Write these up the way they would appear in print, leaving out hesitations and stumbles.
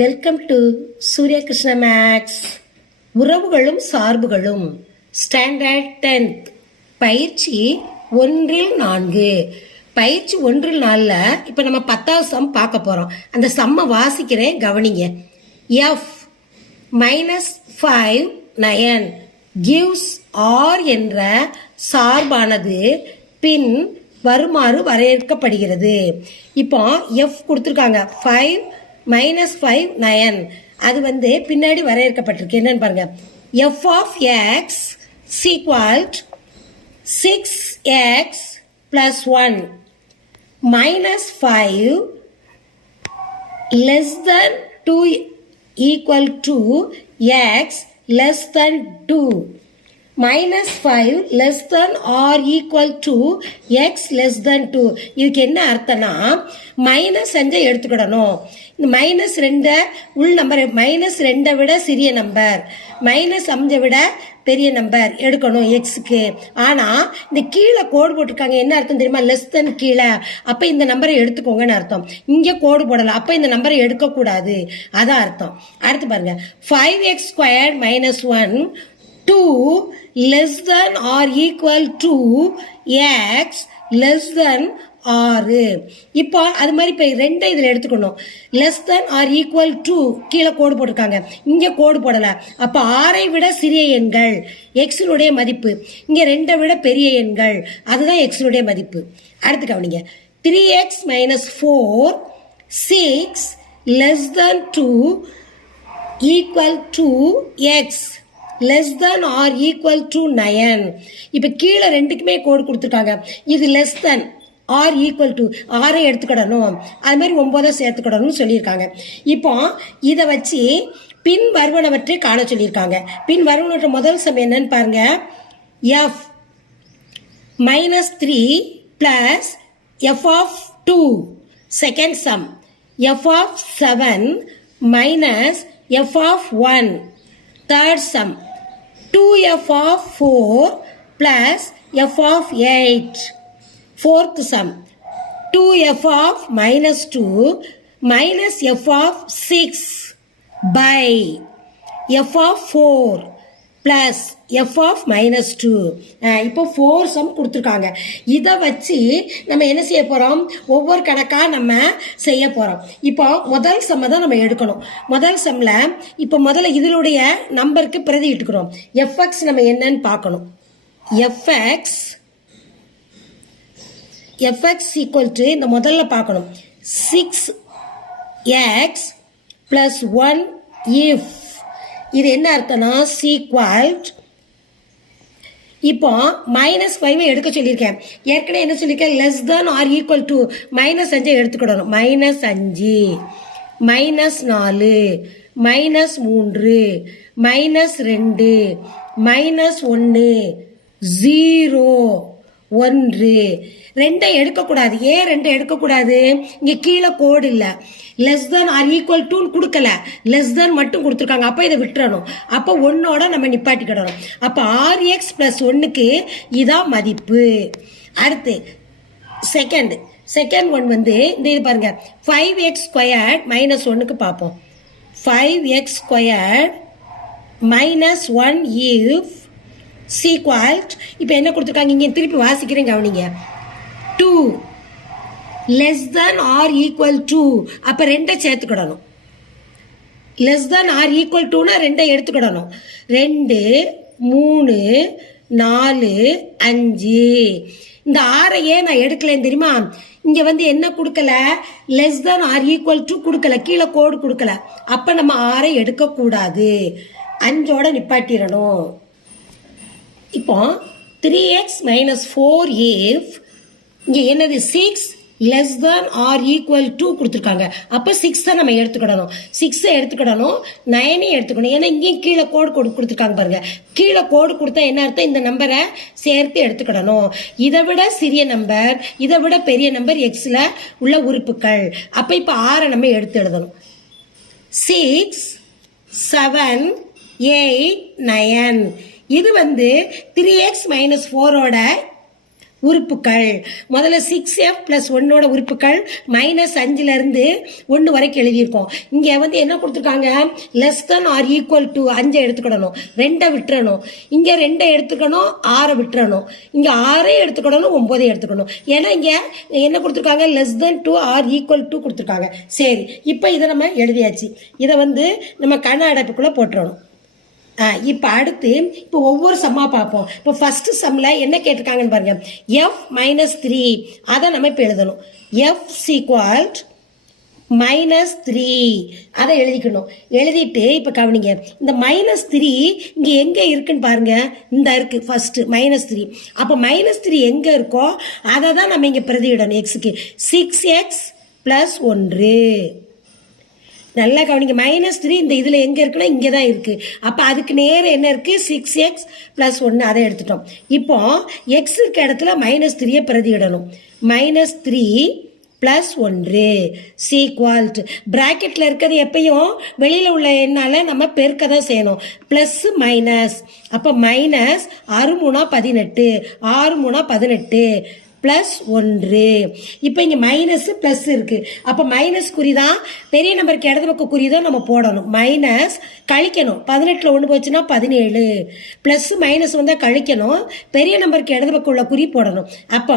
Welcome to Surya Krishna maths. உறவுகளும் சார்புகளும் standard 10th பயிற்சி 1-4. பயிற்சி 1-4 இப்போ நம்ம 10வது சம் பார்க்க போகிறோம். அந்த சம்மை வாசிக்கிறேன், கவனிங்க. எஃப் -5 9 gives R என்ற சார்பானது பின் வருமாறு வரையறுக்கப்படுகிறது. இப்போ எஃப் கொடுத்துருக்காங்க, 5 9 அது வந்து பின்னாடி வரையறுக்கப்பட்டிருக்கு. என்னன்னு பாருங்க. f of x equal 6x plus 1 minus 5 less than 2 equal to x less than 2 minus 5 less than or equal to x less than 2. இதுக்கு என்ன அர்த்தம்னா, மைனஸ் 5 எடுத்துக்கிடணும். இந்த -2 உள் நம்பர், -2 விட சிறிய நம்பர், -5 விட பெரிய நம்பர் எடுக்கணும் எக்ஸுக்கு. ஆனால் இந்த கீழே கோடு போட்டிருக்காங்க, என்ன அர்த்தம் தெரியுமா? லெஸ் தென் கீழே, அப்போ இந்த நம்பரை எடுத்துக்கோங்கன்னு அர்த்தம். இங்கே கோடு போடலாம், அப்போ இந்த நம்பரை எடுக்கக்கூடாது, அதான் அர்த்தம். அடுத்து பாருங்க, 5x squared minus 1 2 less than or equal to x less than 6. இப்போ அது மாதிரி இப்போ 2 இதில் எடுத்துக்கணும். Less than or equal to கீழே கோடு போட்டிருக்காங்க, இங்கே கோடு போடலை. அப்போ 6ஐ விட சிறிய எண்கள் எக்ஸினுடைய மதிப்பு, இங்கே 2ஐ விட பெரிய எண்கள், அதுதான் எக்ஸினுடைய மதிப்பு. அடுத்து கவனிங்க. 3x - 4 6 less than 2 equal to x less than or equal to 9. இப்போ கீழே ரெண்டுக்குமே கோடு கொடுத்துருக்காங்க. இது less than or equal to 6ஐ எடுத்துக்கிடணும், அது மாதிரி 9ஐ சேர்த்துக்கிடணும்னு சொல்லியிருக்காங்க. இப்போ இதை வச்சு பின் வருவனவற்றை காண சொல்லியிருக்காங்க. பின் வருவனவற்றை முதல் சம் என்னன்னு பாருங்க. F -3 plus f of 2. Second sum f of 7 minus f of 1. Third sum 2f of 4 plus f of 8. Fourth sum 2f of -2 minus f of 6 by f of 4 plus f of -2. இப்போ 4 some கொடுத்துருக்காங்க. இதை வச்சு நம்ம என்ன செய்ய போகிறோம்? ஒவ்வொரு கணக்காக நம்ம செய்ய போகிறோம். இப்போ முதல் சம்மை தான் நம்ம எடுக்கணும். முதல் சம்மில் இப்போ முதல்ல இதனுடைய நம்பருக்கு பிரதி இட்டுக்கிறோம். fx நம்ம என்னன்னு பார்க்கணும். fx equal to இந்த முதல்ல பார்க்கணும். 6x plus 1 if. இது என்ன அர்த்தம்னா, சீக்வல்ட். இப்போ -5 எடுக்க சொல்லியிருக்கேன். ஏற்கனவே என்ன சொல்லியிருக்கேன்? Less than or equal to -5 எடுத்துக்கிடணும். -5 -4 -3 -2 -1 0 1. 2 எடுக்கக்கூடாது. ஏன் 2 எடுக்கக்கூடாது? இங்கே கீழே கோடு இல்லை, லெஸ் தென் ஆர் ஈக்குவல் டுன்னு கொடுக்கல, லெஸ் தென் மட்டும் கொடுத்துருக்காங்க. அப்போ இதை விட்டுறணும். அப்போ 1ஓட நம்ம நிப்பாட்டிக்கிடணும். அப்போ RX + 1க்கு இதான் மதிப்பு. அடுத்து செகண்ட் ஒன் வந்து இந்த இது பாருங்க. 5x squared - 1க்கு பார்ப்போம். 5x squared - 1 if equal. இப்போ என்ன கொடுத்துருக்காங்க? இங்கே திருப்பி வாசிக்கிறேன், கவனிங்க. 2 less than or equal to. அப்போ 2ஐ சேர்த்துக்கிடணும். லெஸ் தென் ஆர் ஈக்குவல் டுனா 2ஐ எடுத்துக்கிடணும். 2 3 4 5. இந்த 6ஐயே நான் எடுக்கலன்னு தெரியுமா? இங்கே வந்து என்ன கொடுக்கல? Less than or equal to கொடுக்கல, கீழே கோடு கொடுக்கல. அப்போ நம்ம 6ஐ எடுக்கக்கூடாது, 5ஓட நிப்பாட்டிடணும். இப்போ 3x - 4 if இங்கே என்னது? 6 less than or equal to கொடுத்துருக்காங்க. அப்போ 6ஐ நம்ம எடுத்துக்கிடணும். 6ஐ எடுத்துக்கிடணும், 9ஐ எடுத்துக்கணும். ஏன்னா இங்கேயும் கீழே கோடு கொடுத்துருக்காங்க பாருங்க. கீழே கோடு கொடுத்தா என்ன அர்த்தம்? இந்த நம்பரை சேர்த்து எடுத்துக்கிடணும். இதை விட சிறிய நம்பர், இதை விட பெரிய நம்பர் எக்ஸில் உள்ள உறுப்புகள். அப்போ இப்போ 6ஐ நம்ம எடுத்து எழுதணும். 6 7 8 9. இது வந்து 3x - 4ஓட உறுப்புகள். முதல்ல 6f + 1 உறுப்புகள் -5லிருந்து 1 வரைக்கும் எழுதியிருக்கோம். இங்க வந்து என்ன கொடுத்துருக்காங்க, less than or equal to 5 எடுத்துக்கிடணும், 2 விட்டுறணும். இங்க 2 எடுத்துக்கணும், 6 விட்டுறணும். இங்க 6 எடுத்துக்கிடணும், 9 எடுத்துக்கணும். ஏன்னா இங்க என்ன கொடுத்துருக்காங்க, less than 2 or equal to கொடுத்துருக்காங்க. சரி, இப்போ இதை நம்ம எழுதியாச்சு. இதை வந்து நம்ம கன அடைப்புக்குள்ள போட்டுறணும். இப்போ அடுத்து இப்போ ஒவ்வொரு சம்மா பார்ப்போம். இப்போ ஃபர்ஸ்ட் சம்மில் என்ன கேட்டிருக்காங்கன்னு பாருங்க, f-3 அதை நம்ம இப்போ எழுதணும். f = -3 அதை எழுதிக்கணும். எழுதிட்டு இப்போ கவனிங்க, இந்த -3 இங்கே எங்கே இருக்குன்னு பாருங்க, இந்த இருக்கு ஃபர்ஸ்ட் -3. அப்போ -3 எங்கே இருக்கோ அதை தான் நம்ம இங்கே பிரதியிடணும். எக்ஸுக்கு 6x + 1. நல்லா கவனிங்க, -3 இந்த இதில் எங்கே இருக்குன்னா இங்கே தான் இருக்குது. அப்போ அதுக்கு நேரம் என்ன இருக்குது, 6x + 1 அதை எடுத்துட்டோம். இப்போ எக்ஸ் இருக்க இடத்துல -3 பிரதியிடணும். -3 + 1 = பிராக்கெட்டில் இருக்கிறது எப்பயும் வெளியில் உள்ள எண்ணால் நம்ம பெருக்க தான் செய்யணும். ப்ளஸ் மைனஸ், அப்போ -6 × 18, 6 × 18 +1. இப்போ இங்கே மைனஸ் ப்ளஸ் இருக்கு. அப்போ மைனஸ் குறி தான் பெரிய நம்பருக்கு இடது பக்க குறி தான் நம்ம போடணும். மைனஸ் கழிக்கணும், 18ல் 1 போச்சுன்னா 17, ப்ளஸ் மைனஸ் வந்தால் கழிக்கணும், பெரிய நம்பருக்கு இடது பக்கம் உள்ள குறி போடணும். அப்போ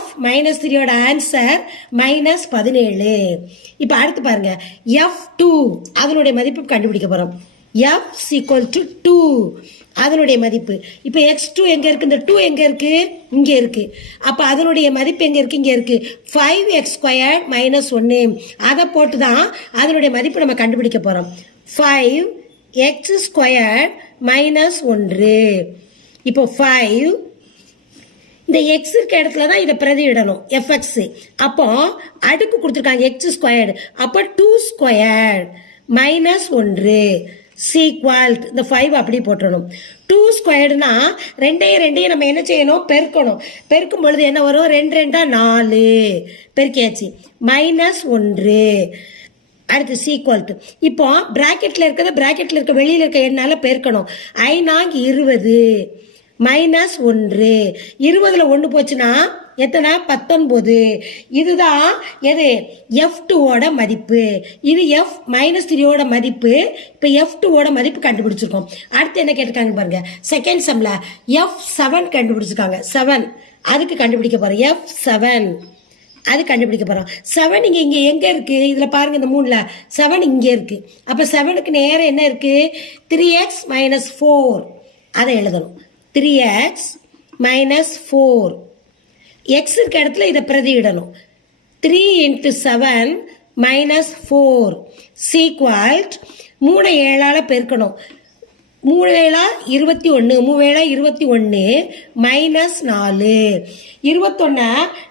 f-3யோட ஆன்சர் -17. இப்போ அடுத்து பாருங்க, f2 அதனுடைய மதிப்பு கண்டுபிடிக்க போகிறோம். f = 2 அதனுடைய மதிப்பு. இப்போ x2 எங்க இருக்கு, இந்த 2 எங்க இருக்கு, இங்க இருக்கு. அப்ப அதனுடைய மதிப்பு எங்க இருக்கு, இங்க இருக்கு. 5x² - 1 அதை போட்டு தான் அதனுடைய மதிப்பு நம்ம கண்டுபிடிக்க போறோம். 5x² - 1. இப்போ 5 இந்த எக்ஸ் இருக்க இடத்துல தான் இதை பிரதியிடணும், fx. அப்போ அடுக்கு கொடுத்துருக்காங்க x², அப்போ 2² - 1 = இந்த 5 அப்படி போட்டுறணும். 2² ரெண்டையும் நம்ம என்ன செய்யணும், பெருக்கணும். பெருக்கும் பொழுது என்ன வரும், 2 2 4 பெருக்கியாச்சு, -1. அடுத்து = இப்போ பிராக்கெட்ல இருக்கிறத பிராக்கெட்ல இருக்க வெளியில இருக்க எண்ணால பெருக்கணும். 5 20 -1, 20ல் 1 போச்சுன்னா எத்தனை, 19. இதுதான் எது, f2வோட மதிப்பு. இது f-3யோட மதிப்பு. இப்போ f2வோட மதிப்பு கண்டுபிடிச்சிருக்கோம். அடுத்து என்ன கேட்டிருக்காங்க பாருங்க, செகண்ட் சம்ல f7 கண்டுபிடிச்சிருக்காங்க. 7 அதுக்கு கண்டுபிடிக்க போறோம். f7 அது கண்டுபிடிக்க போறோம். 7 இங்க எங்க இருக்கு, இதுல பாருங்க, இந்த 3ல 7 இங்க இருக்கு. அப்ப 7க்கு நேரம் என்ன இருக்கு, 3x - 4 அதை எழுதணும். 3x - 4 எக்ஸ் இருக்க இடத்துல இதை பிரதியிடணும். 3 × 7 - 4 = 3 7ஆல பெருக்கணும். 3 7 21, 3 7 21 -4, 21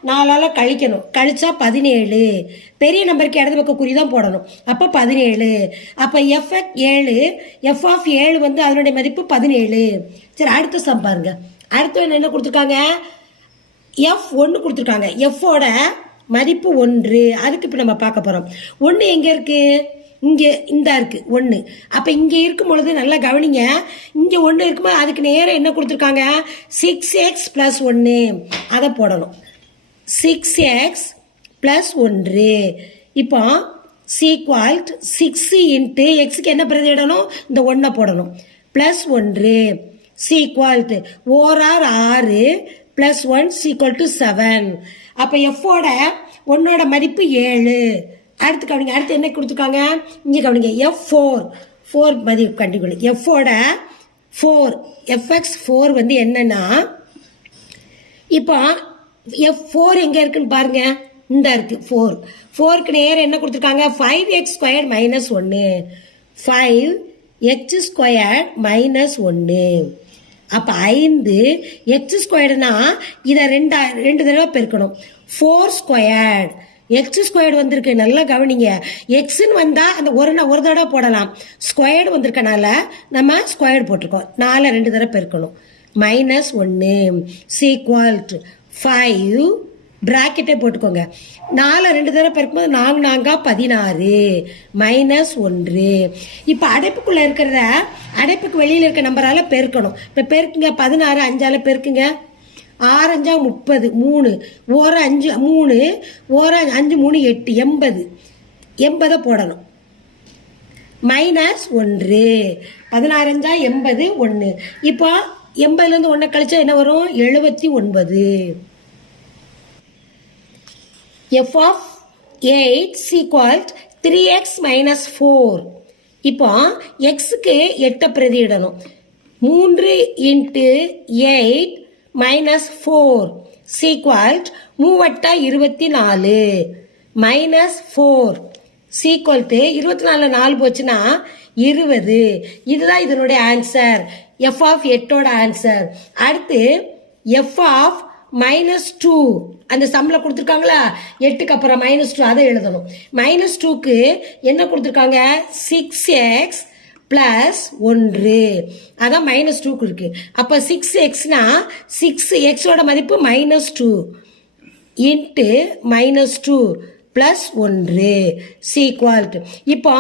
4ஆல கழிக்கணும். கழிச்சா 17. பெரிய நம்பருக்கு இடது பக்கம் குறி தான் போடணும். அப்போ 17. அப்போ f7 வந்து அதனுடைய மதிப்பு 17. சரி, அடுத்த சம் பாருங்க. அடுத்த என்ன கொடுத்துருக்காங்க, f1 கொடுத்துருக்காங்க. f-ஓட மதிப்பு 1. அதுக்கு இப்போ நம்ம பார்க்க போகிறோம். 1 எங்கே இருக்கு, இங்கே இந்த இருக்கு 1. அப்போ இங்கே இருக்கும் பொழுது நல்லா கவனிங்க, இங்கே 1 இருக்கும்போது அதுக்கு நேரம் என்ன கொடுத்துருக்காங்க, 6x + 1 அதை போடணும். 6x + 1 இப்போ = 6 × xக்கு என்ன பிரதியிடணும், இந்த 1 போடணும். +1 = 6 +1 = 7. அப்போ f-ஓட 1ஓட மதிப்பு 7. அடுத்து கவனிங்க, அடுத்து என்ன கொடுத்துருக்காங்க, இங்கே கவனிங்க, f4 மதிப்பு கண்டுபிடி. f-ஓட 4 fx4 வந்து என்னன்னா, இப்போ f4 எங்க இருக்குன்னு பாருங்க, இந்த இருக்கு 4. 4க்கு நேரம் என்ன கொடுத்துருக்காங்க, 5x² - 1 5x² - 1. அப்போ 5x²னா இதை 2 தடவை பெருக்கணும். 4² x² வந்திருக்கு, நல்லா கவனிங்க. எக்ஸ்ன்னு வந்தால் அந்த ஒரு தடவை போடலாம், ஸ்கொயர்டு வந்திருக்கனால நம்ம ஸ்கொயர்டு போட்டிருக்கோம். 4 2 தடவை பெருக்கணும். -1 = 5 பிராக்கெட்டே போட்டுக்கோங்க. 4 2 தடவை பெருக்கும்போது 4 4 16 -1. இப்போ அடைப்புக்குள்ள இருக்கிறத அடைப்புக்கு வெளியில் இருக்க நம்பரால பெருக்கணும். இப்போ பெருக்குங்க, 16 5ஆல பெருக்குங்க, 6 5 30 3 ஒரு 5 3 ஒரு 5 3 8 80 80 போடணும் -1 16 5 80 1 இப்போ 80லேருந்து 1 கழிச்சா என்ன வரும் 79 f of 8 equals 3x minus 4 இப்போ xக்கு 8 பிரதியிடணும் 3 into 8 minus 4 equals 3 24 minus 4 equal to 24 4 போச்சுன்னா 20 இதுதான் இதனுடைய ஆன்சர் f of 8 ஓட ஆன்சர் அடுத்து f of -2 அந்த சம்ல கொடுத்துருக்காங்களா 8க்கு அப்புறம் -2 அதை எழுதணும் -2க்கு என்ன கொடுத்துருக்காங்க 6x + 1 அதான் -2க்கு இருக்கு அப்ப 6xனா 6x ஓட மதிப்பு -2 இன்ட்டு -2 + 1 = இப்போ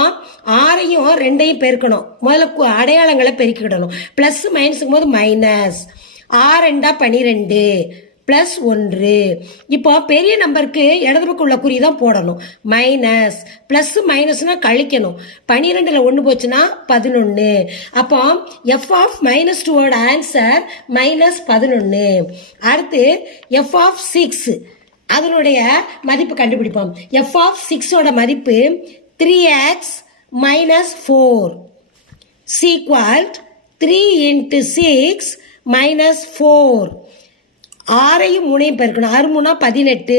6ஐயும் 2ஐயும் பெருக்கணும் முதல்ல அடையாளங்களை பெருக்கிடணும் பிளஸ் மைனஸுக்கும் போது மைனஸ் 6 2 12 +1 இப்போ பெரிய நம்பருக்கு இடது பக்கம் உள்ள குறி தான் போடணும் மைனஸ் பிளஸ் மைனஸ்னா கழிக்கணும் 12ல 1 போச்சுன்னா 11 அப்போ f of -2 ஓட ஆன்சர் -11 அடுத்து f of 6 அதனுடைய மதிப்பு கண்டுபிடிப்போம் f of 6 ஓட மதிப்பு 3x - 4 = 3 × 6 - 4 6ஐயும் 3ஐயும் பெருக்கணும் 6 3 18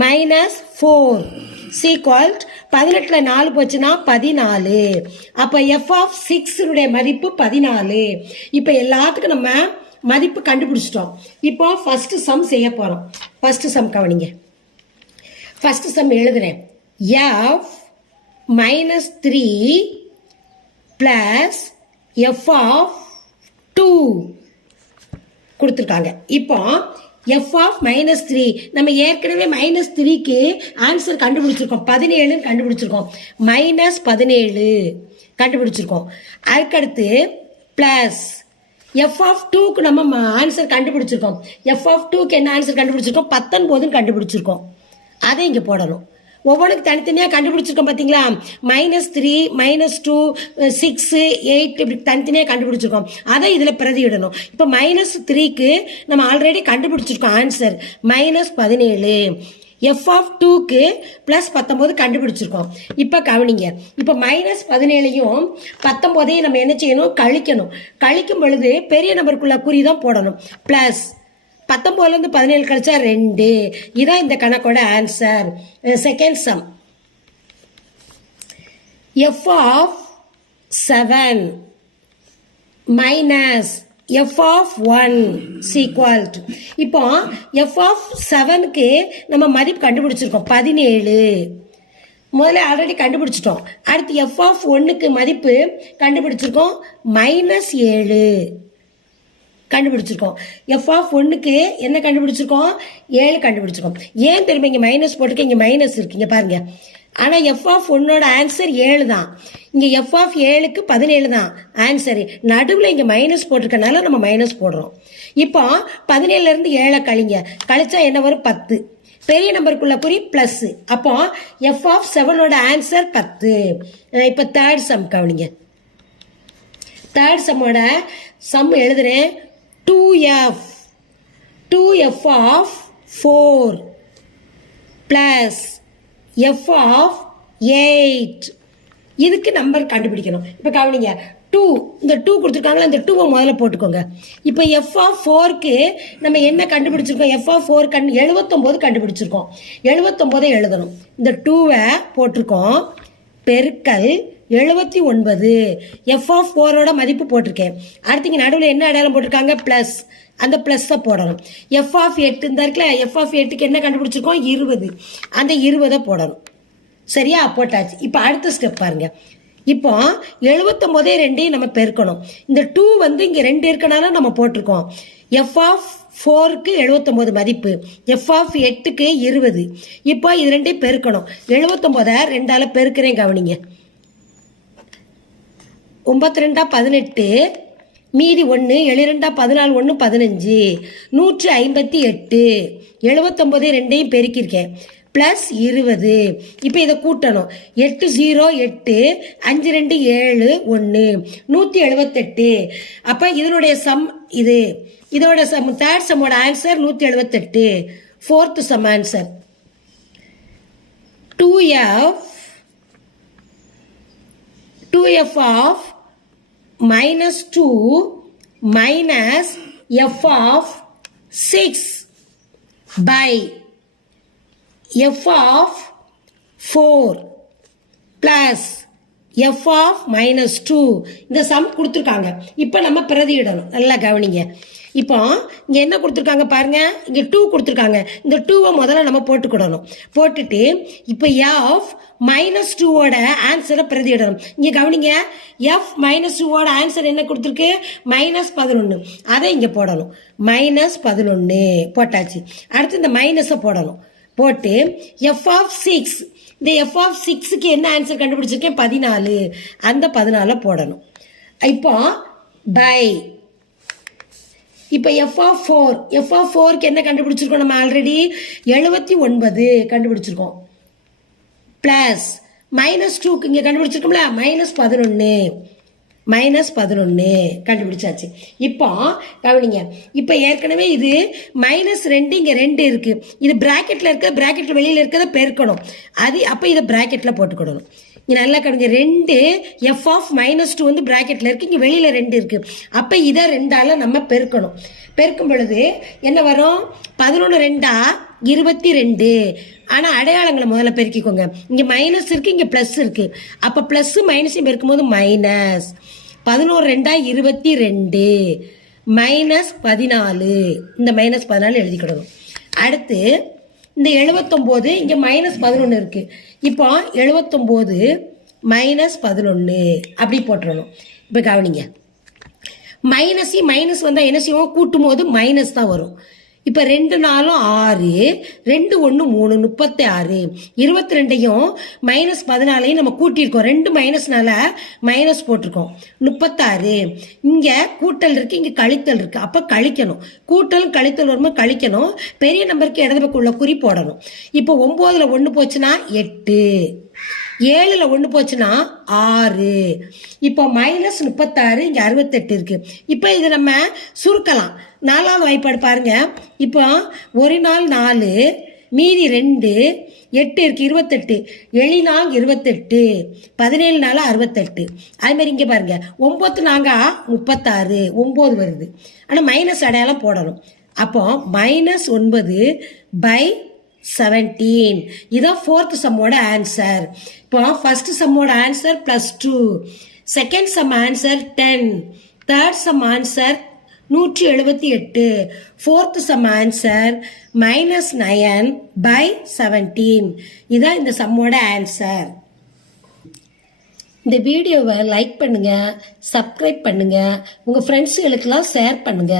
-4 = 18ல 4 போச்சுன்னா 14 அப்ப f of 6 மதிப்பு 14 இப்ப எல்லாத்துக்கும் நம்ம மதிப்பு கண்டுபிடிச்சிட்டோம் இப்போ ஃபர்ஸ்ட் சம் செய்ய போறோம் ஃபர்ஸ்ட் சம் கவனிங்க ஃபர்ஸ்ட் சம் எழுதுறேன் f -3 plus f of 2 கொடுத்துருக்காங்க இப்போ f of -3 நம்ம ஏற்கனவே -3க்கு ஆன்சர் கண்டுபிடிச்சிருக்கோம் 17 கண்டுபிடிச்சிருக்கோம் -17 கண்டுபிடிச்சிருக்கோம் அதுக்கடுத்து பிளஸ் f of 2க்கு நம்ம ஆன்சர் கண்டுபிடிச்சிருக்கோம் f of 2க்கு என்ன ஆன்சர் கண்டுபிடிச்சிருக்கோம் 19 கண்டுபிடிச்சிருக்கோம் அதை இங்க போடணும் ஒவ்வொன்றுக்கு தனித்தனியாக கண்டுபிடிச்சிருக்கோம் பார்த்தீங்களா -3 -2 6 8 இப்படி தனித்தனியாக கண்டுபிடிச்சிருக்கோம் அதை இதில் பிரதியிடணும் இப்போ -3க்கு நம்ம ஆல்ரெடி கண்டுபிடிச்சிருக்கோம் ஆன்சர் -17 f of 2க்கு +19 கண்டுபிடிச்சிருக்கோம் இப்போ கவனிங்க இப்போ -17ஐயும் 19ஐயும் நம்ம என்ன செய்யணும் கழிக்கணும் கழிக்கும் பொழுது பெரிய நம்பருக்குள்ள குறி தான் போடணும் ப்ளஸ் 19லேருந்து 17 கழிச்சா 2 இதான் இந்த கணக்கோட answer second sum f of 7 minus f of 1 = இப்போ f of 7க்கு நம்ம மதிப்பு கண்டுபிடிச்சிருக்கோம் 17 முதல்ல ஆல்ரெடி கண்டுபிடிச்சிட்டோம் அடுத்து f of 1க்கு மதிப்பு கண்டுபிடிச்சிருக்கோம் -7 கண்டுபிடிச்சிருக்கோம் f of 1க்கு என்ன கண்டுபிடிச்சிருக்கோம் 7 கண்டுபிடிச்சிருக்கோம் ஏன் திரும்ப இங்க மைனஸ் போட்டுக்க இங்க மைனஸ் இருக்கு இங்க பாருங்க ஆனா f of 1ஓட ஆன்சர் 7 தான் இங்க f of 7க்கு 17 தான் ஆன்சர் நடுவுல இங்க மைனஸ் போட்டிருக்கனால நம்ம மைனஸ் போடுறோம் இப்போ 17ல இருந்து 7 கழிங்க கழிச்சா என்ன வரும் 10 பெரிய நம்பருக்குள்ள குறி பிளஸ் அப்போ f of 7ஓட ஆன்சர் 10 இப்போ தேர்ட் சம் கவனிங்க தேர்ட் சம்மோட சம் எழுதுறேன் 2f of 4 plus f of 8 இதுக்கு நம்பர் கண்டுபிடிக்கணும் இப்போ கவனிங்க 2 இந்த 2 கொடுத்துருக்காங்களா இந்த 2 முதல்ல போட்டுக்கோங்க இப்போ f of 4க்கு நம்ம என்ன கண்டுபிடிச்சிருக்கோம் f of 4 79 கண்டுபிடிச்சிருக்கோம் 79 எழுதணும் இந்த 2வை போட்டிருக்கோம் பெருக்கல் 79 f of 4ஓட மதிப்பு போட்டிருக்கேன் அடுத்து இங்க நடுவில் என்ன அடையாளம் போட்டிருக்காங்க பிளஸ் அந்த பிளஸ் போடணும் f of 8 இந்த இருக்குல்ல f of 8க்கு என்ன கண்டுபிடிச்சிருக்கோம் 20 அந்த 20 போடணும் சரியா போட்டாச்சு இப்போ அடுத்த ஸ்டெப் பாருங்க இப்போ 79 2ஐயும் நம்ம பெருக்கணும் இந்த 2 வந்து இங்க 2 இருக்கனால நம்ம போட்டிருக்கோம் f of 4க்கு 79 மதிப்பு f of 8க்கு 20 இப்போ இது ரெண்டையும் பெருக்கணும் 79 2ஆல பெருக்கிறேன் கவனிங்க 9 2 18 மீதி 1 7 14 1 15 158 79 ரெண்டையும் பெருக்கியிருக்கேன் ப்ளஸ் 20. இப்போ இதை கூட்டணும் 8 0 8 5 2 7 1 178. அப்போ இதனுடைய சம் இது இதோட சம் தேர்ட் சம்மோட answer 178. Fourth sum answer 2f of minus 2 minus f of 6 by f of 4 plus f of minus 2. இந்த சம் கொடுத்துருக்காங்க. இப்போ நம்ம பிரதியிடணும். நல்லா கவனிங்க. இப்போ இங்கே என்ன கொடுத்துருக்காங்க பாருங்க, இங்கே 2 கொடுத்துருக்காங்க. இந்த 2வை முதல்ல நம்ம போட்டுக்கிடணும். போட்டுட்டு இப்போ எஃப் மைனஸ் 2வோட ஆன்சரை பிரதியிடணும். இங்கே கவனிங்க, எஃப் மைனஸ் 2வோட ஆன்சர் என்ன கொடுத்துருக்கு, -11. அதை இங்கே போடணும். -11 போட்டாச்சு. அடுத்து இந்த மைனஸை போடணும். போட்டு எஃப் ஆஃப் 6, இந்த எஃப் ஆஃப் 6க்கு என்ன ஆன்சர் கண்டுபிடிச்சிருக்கேன் 14. அந்த 14 போடணும். இப்போ பை இப்போ எஃப் ஆஃப் 4க்கு என்ன கண்டுபிடிச்சிருக்கோம், நம்ம ஆல்ரெடி 79 கண்டுபிடிச்சிருக்கோம். பிளஸ் -2க்கு இங்கே கண்டுபிடிச்சிருக்கோம்ல -11 கண்டுபிடிச்சாச்சு. இப்போ கவனிங்க, இப்போ ஏற்கனவே இது -2 இங்கே 2 இருக்கு. இது பிராக்கெட்ல இருக்க, பிராக்கெட்ல வெளியில இருக்கிறத பெருக்கணும். அது அப்போ இதை பிராக்கெட்ல போட்டுக்கிடணும். இங்கே நல்லா கவனிங்க, 2 எஃப் ஆஃப் -2 வந்து பிராக்கெட்ல இருக்கு, இங்கே வெளியில 2 இருக்கு. அப்போ இதை 2ஆல நம்ம பெருக்கணும். பெருக்கும் பொழுது என்ன வரும், 11 2 22. ஆனால் அடையாளங்களை முதல்ல பெருக்கிக்கோங்க. இங்கே மைனஸ் இருக்கு, இங்கே பிளஸ் இருக்கு. அப்போ பிளஸ் மைனஸையும் பெருக்கும்போது மைனஸ் 11 2 22 -14. இந்த -14 எழுதிக்கிடணும். அடுத்து இந்த 79 இங்கே -11 இருக்கு. இப்போ 79 -11 அப்படி போட்டுடணும். இப்போ கவனிங்க, மைனஸ் வந்தால் என்ன செய்வோம், கூட்டும் போது மைனஸ் தான் வரும். இப்போ 2 4 6 2 1 3 36. 22யும் -14 நம்ம கூட்டியிருக்கோம். 2 மைனஸ்னால மைனஸ் போட்டிருக்கோம். 36. இங்கே கூட்டல் இருக்கு, இங்கே கழித்தல் இருக்கு. அப்போ கழிக்கணும். கூட்டல் கழித்தல் வரும்போது கழிக்கணும். பெரிய நம்பருக்கு இடது பக்கம் உள்ள குறி போடணும். இப்போ 9ல் 1 போச்சுன்னா 8, 7ல் 1 போச்சுன்னா 6. இப்போ -36 இங்கே 68 இருக்கு. இப்போ இது நம்ம சுருக்கலாம். 4வது வாய்ப்பாடு பாருங்க. இப்போ 1 நாள் 4, மீதி 2, 8 இருக்கு 28, 7 நாள் 28, 17 நாள் 68. அது மாதிரி இங்கே பாருங்க, 9 நாங்க 36, 9 வருது. ஆனால் மைனஸ் அடையாளம் போடணும். அப்போ -9 by 17. இதான் ஃபோர்த் சம்மோட ஆன்சர். இப்போ ஃபர்ஸ்ட் சம்மோட answer +2, second sum answer 10, third sum answer 178, fourth sum answer -9 by 17. இதான் இந்த சம்மோட ஆன்சர். இந்த வீடியோவை லைக் பண்ணுங்க, சப்ஸ்கிரைப் பண்ணுங்க, உங்க ஃப்ரெண்ட்ஸுகளுக்கெல்லாம் ஷேர் பண்ணுங்க.